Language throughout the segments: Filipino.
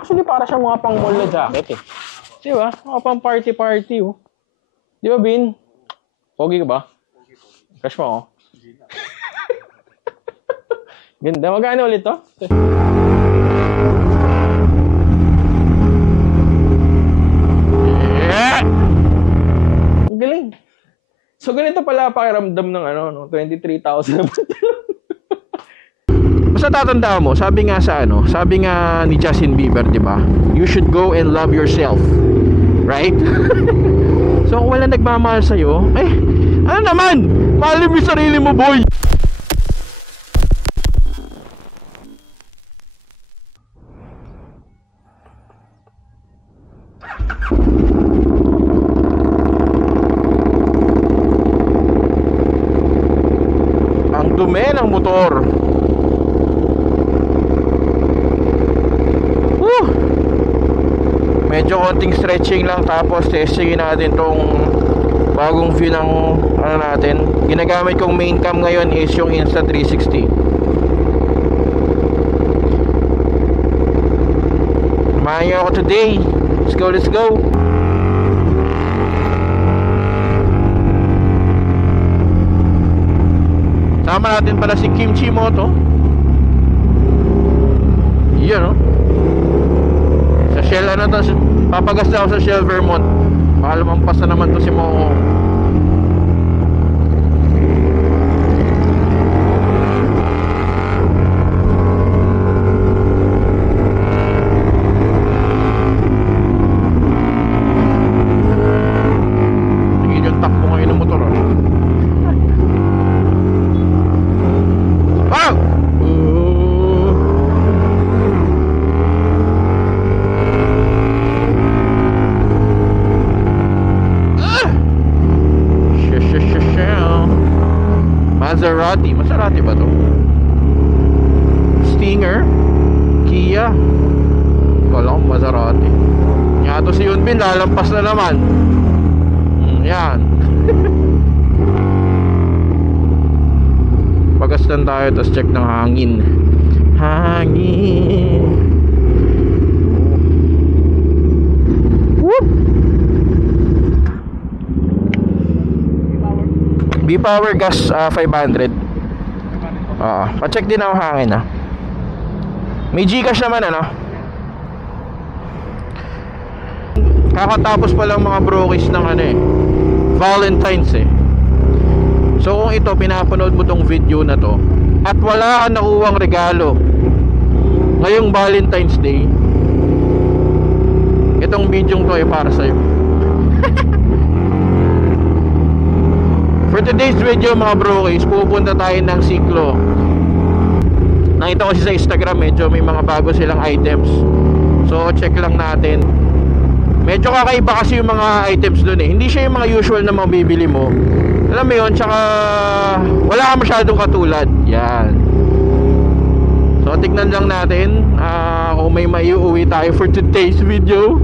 Actually, para siya mga pang mall na jacket eh. Di ba? Mga pang party-party oh. Di ba, Bin? Pogi ka ba? Crush mo oh. Ganda. Magkano ulit to? Yeah! Galing. So, ganito pala pakiramdam ng 23,000 Basta tatandaan mo, sabi nga ni Justin Bieber, di ba? You should go and love yourself. Right? So, kung wala nagmamahal sa'yo, ano naman? Mahalin mo yung sarili mo, boy! Ang dumi ng motor. Medyo konting stretching lang, tapos testingin natin tong bagong view ng natin. Ginagamit kong main cam ngayon is yung Insta360. Samahan niyo ako today. Let's go. Sama natin pala si Kimchi Moto. Yun sa Shell papagas na ako sa Shell Vermont. Baka lumampas na naman to si Moho. Nagiging yung takbo ngayon ng motor Maserati ba to? Stinger? Kia? Kala ko Maserati. Nga to si Yunbin, lalampas na naman. Yan. Pagastan tayo, tapos check ng hangin. Hangin. Whoop! B-Power gas 500. Pa-check din ang hangin May Gcash naman Kakatapos pa lang mga brokies ng Valentine's So kung ito pinapanood mo tong video na to at wala kang nakuwang regalo ngayong Valentine's Day, itong video to ay para sa'yo. For today's video mga brokies, pupunta tayo ng Siklo. Nakita ko kasi sa Instagram, medyo may mga bago silang items. So check lang natin. Medyo kakaiba kasi yung mga items dun Hindi siya yung mga usual na mabibili mo. Alam mo yun, tsaka wala ka masyadong katulad. Yan. So tignan lang natin kung may maiuwi tayo for today's video.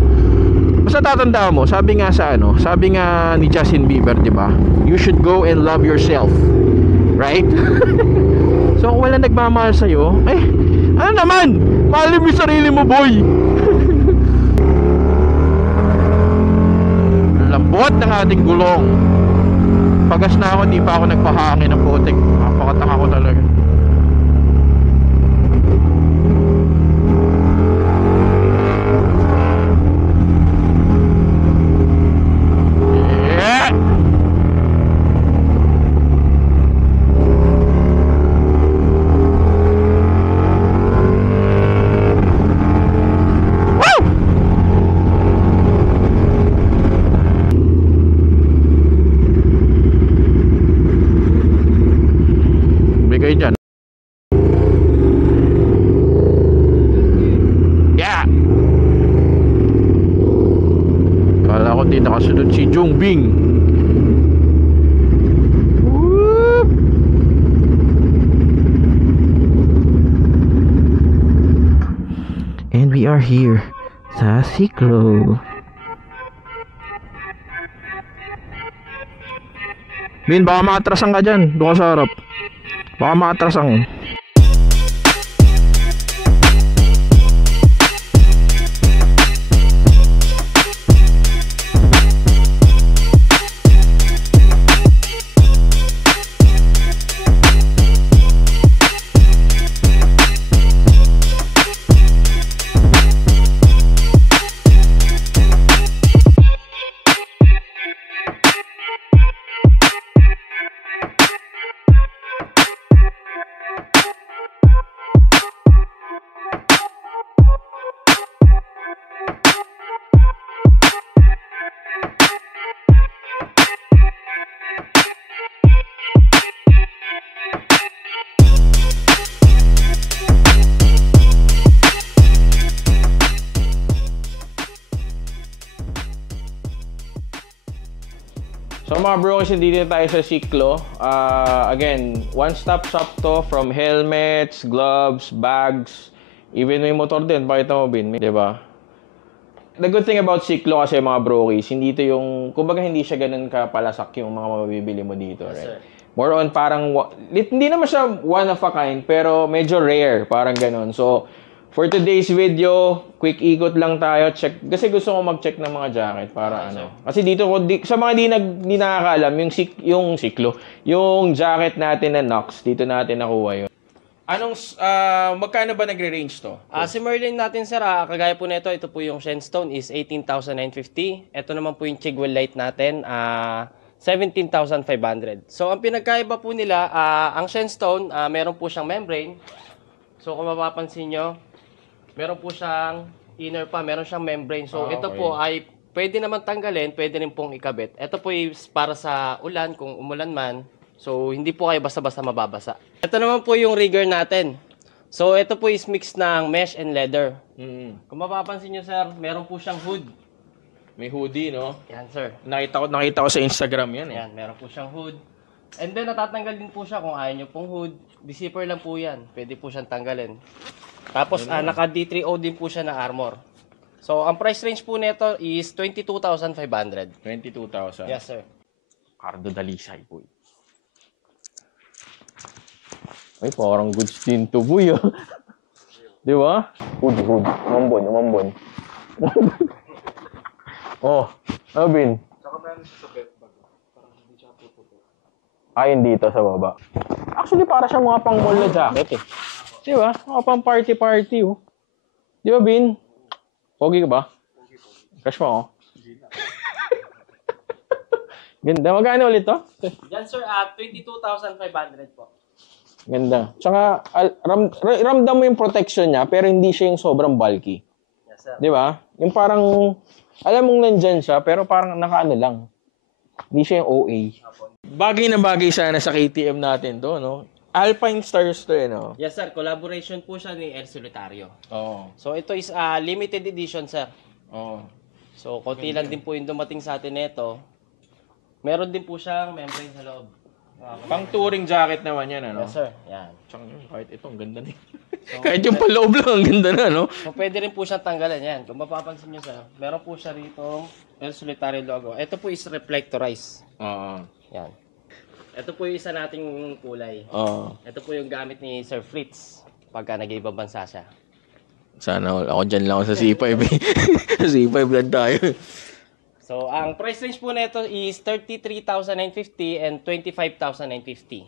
Basta tatandaan mo, sabi nga ni Justin Bieber, di ba? You should go and love yourself. Right? So kung wala nagmamahal sa'yo, ano naman? Mahalin mo yung sarili mo, boy! Lambot ng ating gulong. Pagas na ako, di pa ako nagpahangin ng putik. Napakataka ko talaga. Di nakasunod si Jongbing. Whoop! And we are here sa Siklo. Bin, baka maatrasan ka dyan. Doon ka sa harap. Baka maatrasan. So mga bro, kasi dito tayo sa Siklo. Again, one-stop shop to, from helmets, gloves, bags, even may motor din. Pakita mo, Bin, di ba? The good thing about Siklo kasi mga brokies, hindi ito yung, kumbaga hindi siya ganun kapalasak yung mga mabibili mo dito, right? More on parang, hindi naman siya one of a kind, pero medyo rare, parang ganun. So, for today's video, quick ikot lang tayo, check, kasi gusto ko mag-check ng mga jacket para Kasi dito, sa mga di nakakaalam, yung Siklo, yung jacket natin na Nox, dito natin nakuha yun. Magkano ba nagre-range to? Si Merlin natin sir, kagaya po nito, ito po yung Shenstone is 18,950. Ito naman po yung Chigwell Light natin, 17,500. So ang pinagkaiba po nila, ang Shenstone, meron po siyang membrane. So kung mapapansin nyo, meron po siyang inner pa, meron siyang membrane. So ito po ay pwede naman tanggalin, pwede rin pong ikabit. Ito po is para sa ulan, kung umulan man. So, hindi po kayo basta-basta mababasa. Ito naman po yung rigger natin. So, ito po is mix ng mesh and leather. Kung mapapansin nyo, sir, meron po siyang hood. May hoodie, no? Yan, sir. Nakita ko sa Instagram yan, eh. Yan, meron po siyang hood. And then, natatanggal din po siya kung ayaw nyo pong hood. Zipper lang po yan. Pwede po siyang tanggalin. Tapos, naka D3O din po siya na armor. So, ang price range po nito is 22,500. 22,000? Yes, sir. Cardo Dalisay po. Ay, parang goods din to, boy, ah. Di ba? Hood. Umambon. Oh, Bin. Saka meron siya sa belt bag. Parang hindi siya puputo. Ayun dito sa baba. Actually, para siya mga pang mall na jacket, eh. Di ba? Mga pang party, oh. Di ba, Bin? Pogi ka ba? Pogi po. Cash mo, oh. Ganda. Magkano ulit to? Yan, sir, 22,500 po. Ganda. Tsaka, ramdam mo yung protection niya, pero hindi siya yung sobrang bulky. Yes, sir. Di ba? Yung parang, alam mong nandyan siya, pero parang nakaano lang. Hindi siya yung OA. Bagay na bagay sana sa KTM natin to, no? Alpine Stars to, eh, no? Yes, sir. Collaboration po siya ni El Solitario. Oo. So, ito is limited edition, sir. Oo. So, konti lang din po yung dumating sa atin nito. Meron din po siyang membrane sa loob. Pang touring jacket naman yan, ano? Yes, sir. Yan. Tsaka kahit ito, ang ganda na. Kahit yung paloob lang, ang ganda na, no? So, pwede rin po siyang tanggalan. Yan. Kung mapapansin nyo, sir, meron po siya rito El Solitario logo. Ito po is reflectorize. Oo. Yan. Ito po yung isa nating kulay. Oo. Ito po yung gamit ni Sir Fritz pagka nag-ibang bansa siya. Sana all. Ako dyan lang ako sa C5, eh. Sa C5 lang tayo. So, ang price range po nito is 33,950 and 25,950.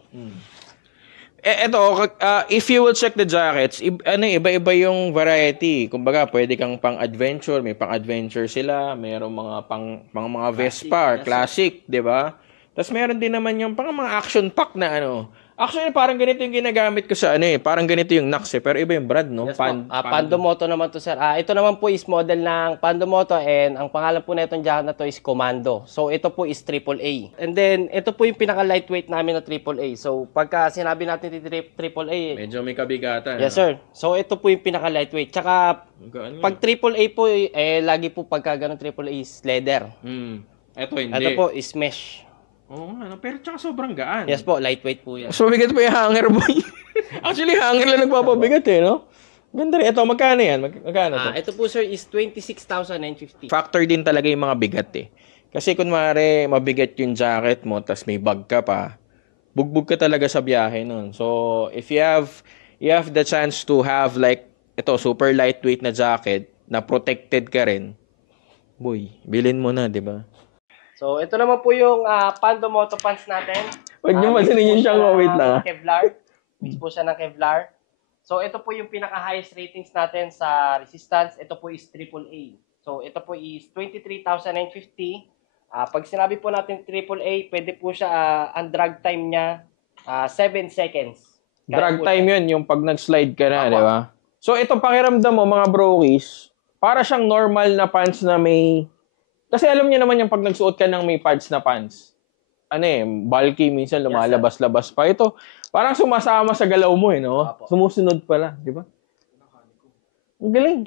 Eto, if you will check the jackets, iba-iba yung variety. Kumbaga, pwede kang pang-adventure, may pang-adventure sila, mayroong mga Vespa, classic, di ba? Tapos meron din naman yung mga action pack na ano. Actually, parang ganito yung ginagamit ko sa parang ganito yung Nox, pero iba yung brand, no? Yes, Pandomoto naman to, sir. Ito naman po is model ng Pandomoto and ang pangalan po na itong jacket na to is Commando. So, ito po is AAA. And then, ito po yung pinaka-lightweight namin na AAA. So, pagka sinabi natin AAA, medyo may kabigatan. yes, sir. So, ito po yung pinaka-lightweight. Tsaka, pag AAA po, lagi po pagka ganun AAA is leather. Ito hindi. Ito po is mesh. Oo, pero tsaka sobrang gaan. Yes po, lightweight po yan. So, bigat pa yung hanger, boy. Actually, hanger lang nagpapabigat, eh, no? Ganda rin. Ito, magkano yan? Magkano to? Ito po, sir, is 26,950. Factor din talaga yung mga bigat, eh. Kasi kunwari, mabigat yung jacket mo, tas may bag ka pa, bugbog ka talaga sa biyahe nun. So, if you have the chance to have like, ito, super lightweight na jacket, na protected ka rin, boy, bilhin mo na, di ba? So, ito naman po yung Pandomoto pants natin. Huwag niyo masinin yung siyang wait lang. Kevlar. Mix po siya ng Kevlar. So, ito po yung pinaka-highest ratings natin sa resistance. Ito po is AAA. So, ito po is 23,950. Pag sinabi po natin AAA, pwede po siya, ang drag time niya, 7 seconds. Drag time yun, yung pag nag-slide ka na, di ba? So, ito pakiramdam mo, mga brokies, para siyang normal na pants na may... Kasi alam niyo naman yung pag nagsuot ka ng may pads na pants. Bulky, minsan lumalabas-labas pa. Ito, parang sumasama sa galaw mo, no? Sumusunod pala, di ba? Ang galing.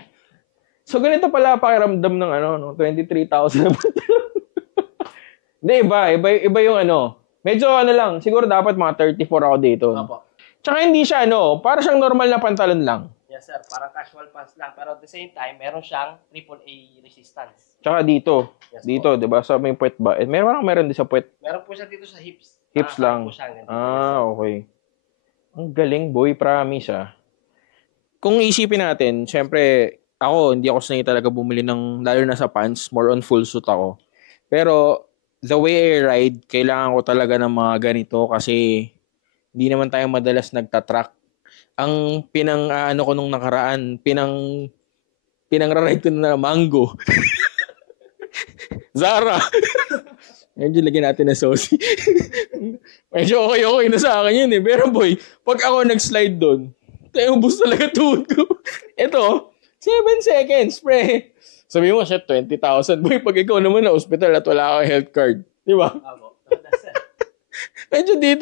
So, ganito pala pakiramdam ng 23,000. Hindi, iba yung ano. Medyo ano lang, siguro dapat mga 34 ako dito. Opo. Tsaka hindi siya para siyang normal na pantalon lang. Yes, sir. Parang casual pants lang. Pero at the same time, meron siyang AAA resistance. Tsaka dito, Yes, dito, 'di ba? Sa may puwet ba? Meron din sa puwet. Meron po siya dito sa hips. Hips lang. Po siya, ganito. Okay. Ang galing, boy, promise Kung isipin natin, syempre, hindi ako sanay talaga bumili ng, lalo na sa pants, more on full suit ako. Pero, the way I ride, kailangan ko talaga ng mga ganito kasi hindi naman tayo madalas nagtatrack. Ang ko nung nakaraan, pinangraride ko na mango. Zara. Medyo lagyan natin ng sauce. Medyo okay na sa akin yun Pero boy, pag ako nag-slide doon, ubus talaga tuhod ko. Ito, 7 seconds, pre. Sabi mo, shit, 20,000. Boy, pag ikaw naman na hospital at wala kang health card. Di ba?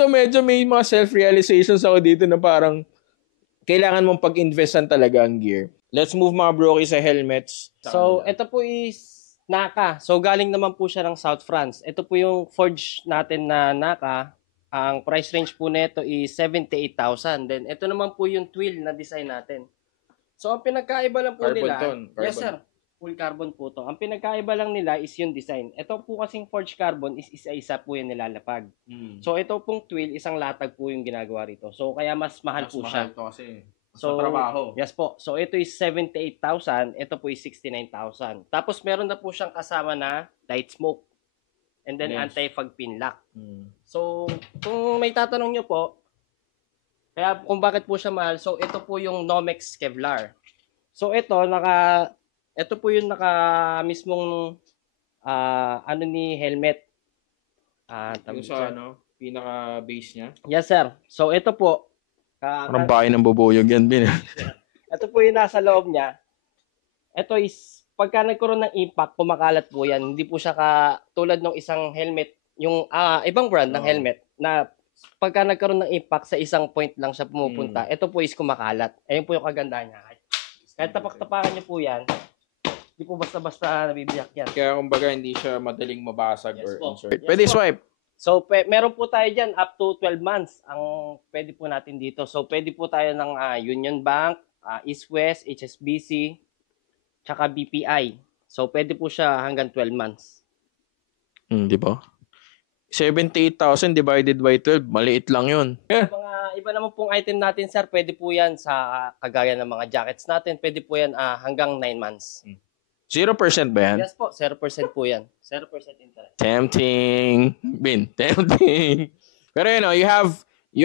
medyo may mga self-realizations ako dito na parang kailangan mong pag-investan talaga ang gear. Let's move mga broki sa helmets. So, ito po is Naka. So, galing naman po siya ng South France. Ito po yung forge natin na Naka. Ang price range po nito is 78,000. Then, ito naman po yung twill na design natin. So, ang pinagkaiba lang po Carbon nila... to, carbon. Yes, sir. Full carbon po to. Ang pinagkaiba lang nila is yung design. Ito po kasing forged carbon is isa-isa po yung nilalapag. So, ito pong twill, isang latag po yung ginagawa rito. So, kaya mas mahal po siya. Mas mahal to kasi. So, trabaho. Yes po. So, ito is 78,000. Ito po is 69,000. Tapos, meron na po siyang kasama na light smoke. And then, Yes. anti-fog pin lock. So, kung may tatanong nyo po, kaya kung bakit po siya mahal, so, ito po yung Nomex Kevlar. So, ito po yung mismong ni helmet. Yung sa pinaka-base niya. Yes, sir. So, ito po, Parang bahay ng bubuyog yan, Bin. ito po yung nasa loob niya. Ito is, pagka nagkaroon ng impact, kumakalat po yan. Hindi po siya tulad ng isang helmet, yung ibang brand ng helmet, na pagka nagkaroon ng impact, sa isang point lang siya pumupunta. Ito po is kumakalat. Ayun po yung kagandahan niya. Kahit tapak-tapakan niyo po yan, hindi po basta-basta nabibiyak yan. Kaya kumbaga hindi siya madaling mabasag Yes or po. insert. Yes Pwede po. swipe. So, meron po tayo dyan up to 12 months ang pwede po natin dito. So, pwede po tayo ng Union Bank, East West, HSBC, tsaka BPI. So, pwede po siya hanggang 12 months. Di ba? 78,000 divided by 12. Maliit lang yun. Mga iba naman pong item natin, sir, pwede po yan sa kagaya ng mga jackets natin. Pwede po yan hanggang 9 months. 0% ba yan? Yes po, 0% po yan. 0% interest. Tempting. Bin, tempting. Pero you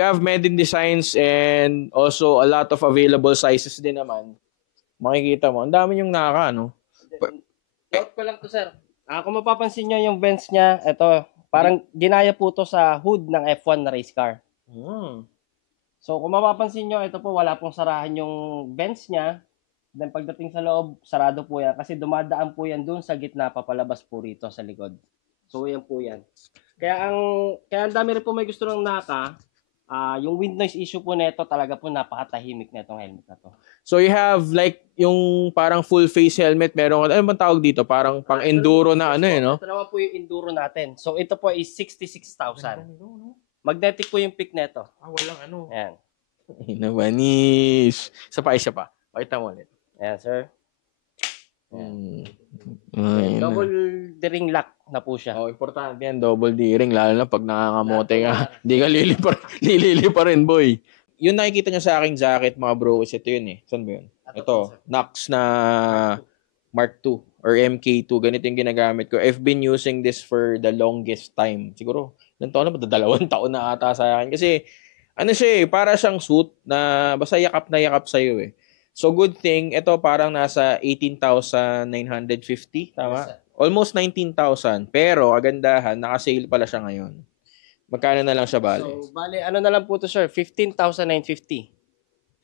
have Medin designs and also a lot of available sizes din naman. Makikita mo. Ang dami yung Naka, no? Note ko lang to, sir. Kung mapapansin nyo yung vents niya, ito, parang ginaya po to sa hood ng F1 na race car. So, kung mapapansin nyo, ito po, wala pong sarahan yung vents niya. Then, pagdating sa loob, sarado po yan. Kasi dumadaan po yan dun sa gitna, papalabas po rito sa likod. So, yan po yan. Kaya ang dami rin po may gusto ng Naka, yung wind noise issue po nito, talaga po napakatahimik na itong helmet na to. So you have like yung parang full face helmet, meron ano bang tawag dito? Parang pang enduro na no? Ito naman po yung enduro natin. So, ito po is 66,000. Magnetic po yung pick nito. Walang ano. Ayan. Inabanis. Isa pa. Pakita mo ulit. Ayan, sir. Ay, Double D-ring lock na po siya. importante yan, double D-ring, lalo na pag nakakamote ka. Hindi ka lililipa rin, boy. Yung nakikita nyo sa aking jacket, mga bro, is ito yun Saan ba yun? Ito, Knox na Mark II or MK2. Ganito yung ginagamit ko. I've been using this for the longest time. Siguro, ilang taon na ba? 2 taon na ata sa akin. Kasi, para siyang suit na basta yakap na yakap sa'yo So, good thing, ito parang nasa 18,950, tama? Yes, Almost 19,000. Pero, kagandahan, naka-sale pala siya ngayon. Magkano na lang siya bale? So, bale, ano na lang po to, sir? 15,950.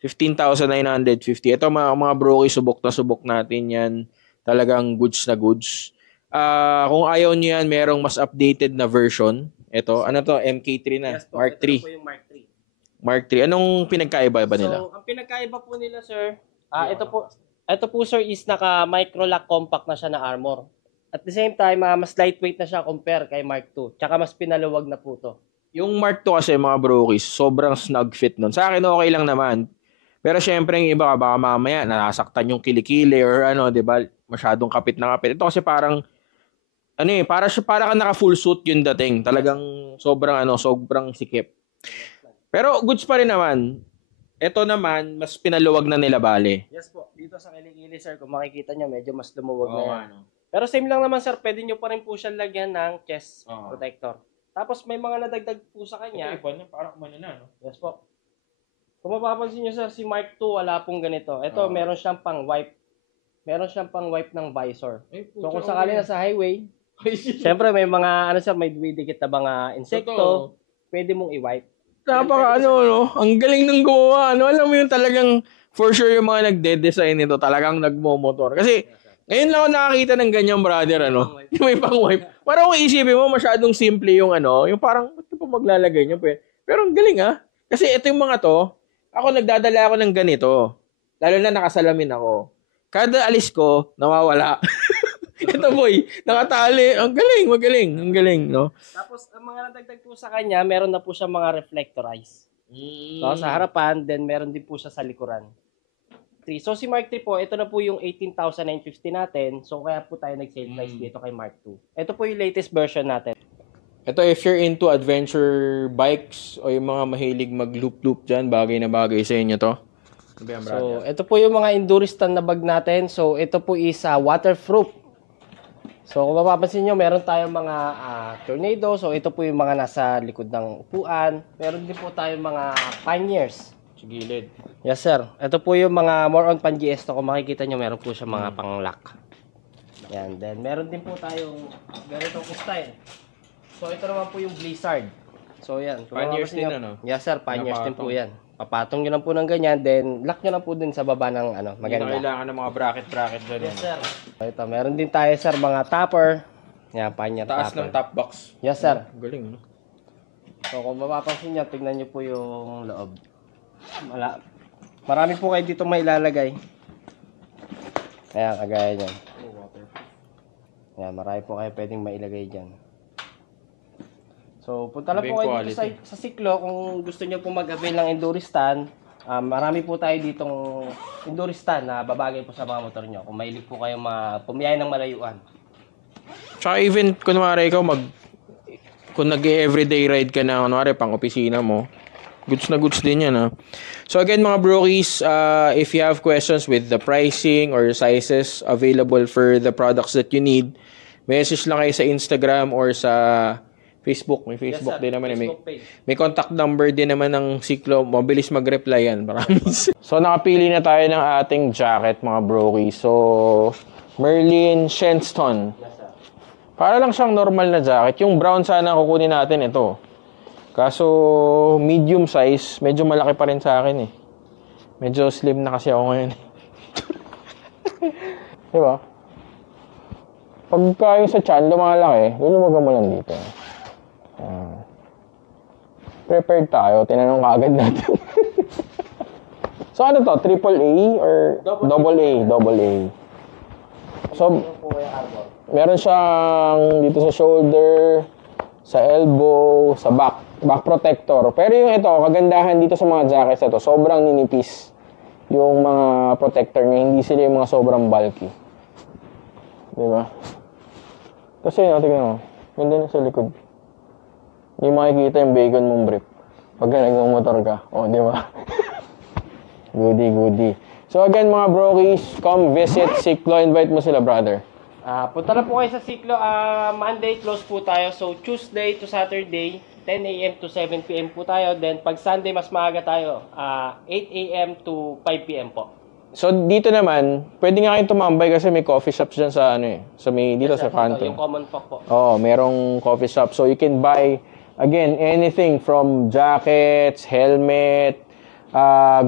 15,950. Ito mga broky, subok natin yan. Talagang goods na goods. Kung ayaw niyo yan, merong mas updated na version. Ito, ano to? MK3 na. Yes po, Mark ito 3. na po yung Mark 3. Mark 3. Anong pinagkaiba ba nila? So, ang pinagkaiba po nila, sir, ito po, sir, is naka-micro lock compact na siya na armor. At the same time, mas lightweight na siya compare kay Mark II. Tsaka mas pinaluwag na po to. Yung Mark II kasi mga brokies, sobrang snug fit nun. Sa akin okay lang naman. Pero syempre yung iba baka mamaya nasaktan yung kilikili or ano, 'di ba? Masyadong kapit na kapit. Ito kasi parang para ka naka full suit yung dating. Talagang sobrang sikip. Pero goods pa rin naman. Ito naman mas pinaluwag na nila bale. Yes po. Dito sa kilikili, sir, kung makikita nyo, medyo mas lumuwag na Oo, yan. Pero same lang naman, sir. Pwede nyo pa rin po siya lagyan ng chest Oo. protector. Tapos may mga nadagdag po sa kanya. Parang kumano na, no? Yes po. Kung mapapansin nyo, sir, si Mark II, wala pong ganito. Ito, meron siyang pang-wipe. Meron siyang pang-wipe ng visor. So kung sakali na sa highway, syempre may mga, may dumidikit na mga insekto, pwede mong i-wipe. No? Ang galing ng gumawa, no? Alam mo yun talagang, for sure yung mga nagde-design nito, talagang nagmo-motor. Kasi, ngayon lang ako nakakita ng ganyan, brother, ano? Yung may pang-wipe. Parang kung isipin mo, masyadong simple yung yung parang, ba't ka pa maglalagay niya? Pero ang galing, ha? Kasi ito yung mga to, ako nagdadala ako ng ganito. Lalo na nakasalamin ako. Kada alis ko, nawawala. Ito boy, nakatali. Ang galing, no? Tapos, ang mga nadagdag po sa kanya, meron na po siya mga reflector eyes. So, sa harapan, then meron din po siya sa likuran. So, si Mark III po, ito na po yung 18,950 natin. So, kaya po tayo nag-sale price dito kay Mark II. Ito po yung latest version natin. Ito, if you're into adventure bikes o yung mga mahilig mag-loop-loop dyan, bagay na bagay sa inyo to. So, ito po yung mga Enduristan na bag natin. So, ito po is waterproof. So, kung mapapansin nyo, meron tayong mga tornado. So, ito po yung mga nasa likod ng upuan. Meron din po tayong mga panniers. Sa gilid. Yes, sir. Ito po yung mga more on pan-GS. Kung makikita nyo, meron po siya mga pang-lock. Yan. Then, meron din po tayong ganitong style. So, ito naman po yung Blizzard. So, yan. Panniers din, ano? Yes, sir. Panniers din po yan. Papatong nyo lang po ng ganyan. Then, lock nyo lang po din sa baba ng maganda. Hindi na kailangan ng mga bracket dyan. Yes, sir. So, ito. Meron din tayo, sir, mga topper. Yan, pannier Taas topper. ng top box. Yes, sir. Galing, no? So, kung mapapansin nyo, tignan nyo po yung loob. Marami po kayo dito may ilalagay. Ayan, kagaya nyan. Ayan, marami po kayo pwedeng mailagay dyan. So, punta lang po kayo dito sa Siklo kung gusto nyo po mag-avail ng Enduristan. Marami po tayo ditong Enduristan na babagay po sa mga motor nyo. Kung mahilig po kayo pumiyay ng malayuan. Tsaka even, kunwari ikaw kung nag-everyday ride ka na, kunwari pang opisina mo, goods na goods din yan, ha? So again, mga brokies, if you have questions with the pricing or sizes available for the products that you need, message lang kayo sa Instagram or sa Facebook. May Facebook din naman. May contact number din naman ng Siklo. Mabilis mag-reply yan. Promise. So nakapili na tayo ng ating jacket, mga brokies. So, Merlin Shenstone. Para lang siyang normal na jacket. Yung brown sana kukunin natin ito. Kaso, medium size, medyo malaki pa rin sa akin eh. Medyo slim na kasi ako ngayon. Diba? Pagka yung sa chan, lumalaki, luluwagan mo lang dito. Prepared tayo, tinanong agad natin. So ano to? Triple A or double A? Double A. So, meron siyang dito sa shoulder, sa elbow, sa back protector. Pero yung ito, kagandahan dito sa mga jackets na to, sobrang ninipis yung mga protector niya. Hindi sila yung mga sobrang bulky. Diba? Kasi, tingnan mo, ganda na sa likod. Hindi makikita yung bacon mong brief. Pagka nagmamotor ka. O, diba? Goodie. So again, mga brokies, come visit Siklo. Invite mo sila, brother. Punta na po kayo sa Siklo. Monday, close po tayo. So, Tuesday to Saturday, 10 a.m. to 7 p.m. po tayo. Then, pag Sunday, mas maaga tayo. 8 a.m. to 5 p.m. po. So, dito naman, pwede nga kayong tumambay kasi may coffee shops dyan sa dito sa kanto. Yung common folk po. Oo, merong coffee shop. So, you can buy, again, anything from jackets, helmet,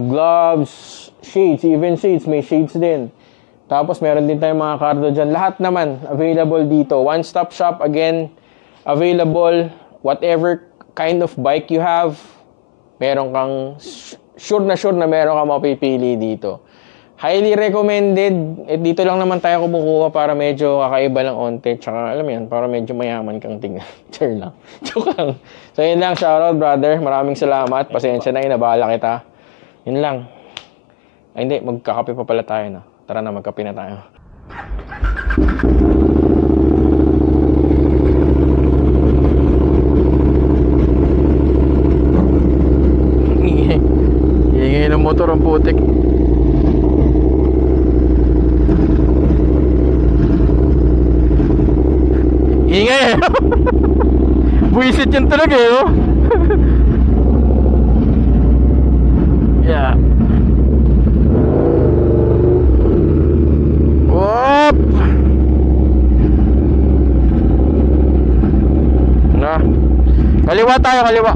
gloves, shades, even shades. May shades din. Tapos, meron din tayong mga cardo dyan. Lahat naman, available dito. One-stop shop, again, available. Whatever kind of bike you have, meron kang, sure na meron kang mapipili dito. Highly recommended. Eh, dito lang naman tayo kumukuha para medyo kakaiba ng onte. Tsaka, alam mo yan, para medyo mayaman kang tingnan. Sure lang. Joke lang. So, yun lang. Shoutout, brother. Maraming salamat. Pasensya na, inabahala kita. Yun lang. Ay, hindi. Magkakape pa pala tayo, no? Tara na, magkape na tayo. Ingay ng motor ang putik. Ingay. Buisit yun talaga eh, oh. Yeah. Whoop. Na. Kaliwa tayo, kaliwa.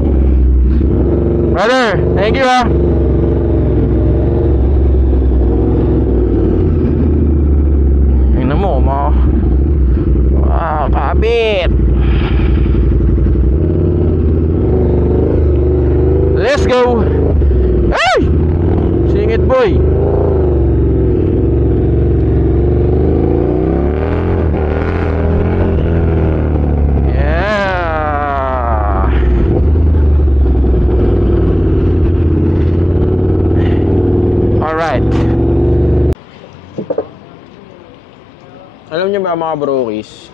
Brother, thank you ah. Tingnan mo, kabit. Let's go. Hey! Singit boy. Yeah. Alright. Alam niyo ba mga brokies,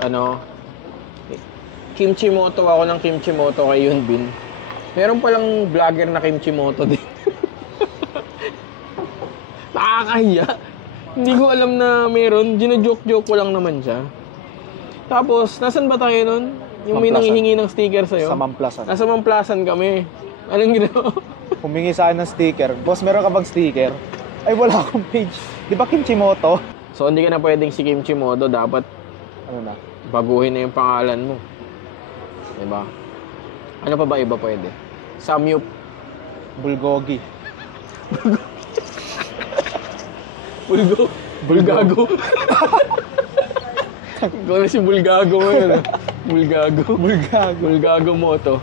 Kimchimoto ako ng Kimchimoto kay Yunbin. Meron palang vlogger na Kimchimoto din. Nakakahiya. Hindi ko alam na meron. Gino-joke-joke ko lang naman siya. Tapos, nasan ba tayo nun? Yung may nanghihingi ng sticker sa'yo? Sa Mamplasan. Nasa Mamplasan kami. Anong ginawa? Humingi sa akin ng sticker. Boss, meron ka bang sticker? Ay, wala akong page. Di ba Kimchimoto? So, hindi ka na pwedeng si Kimchimoto. Dapat Ano na? baguhin na yung pangalan mo. Diba? Ano pa ba iba pwede? Samyup. Bulgogi. Bulgago. Ikaw na si Bulgago ngayon. Bulgago. Bulgago Moto.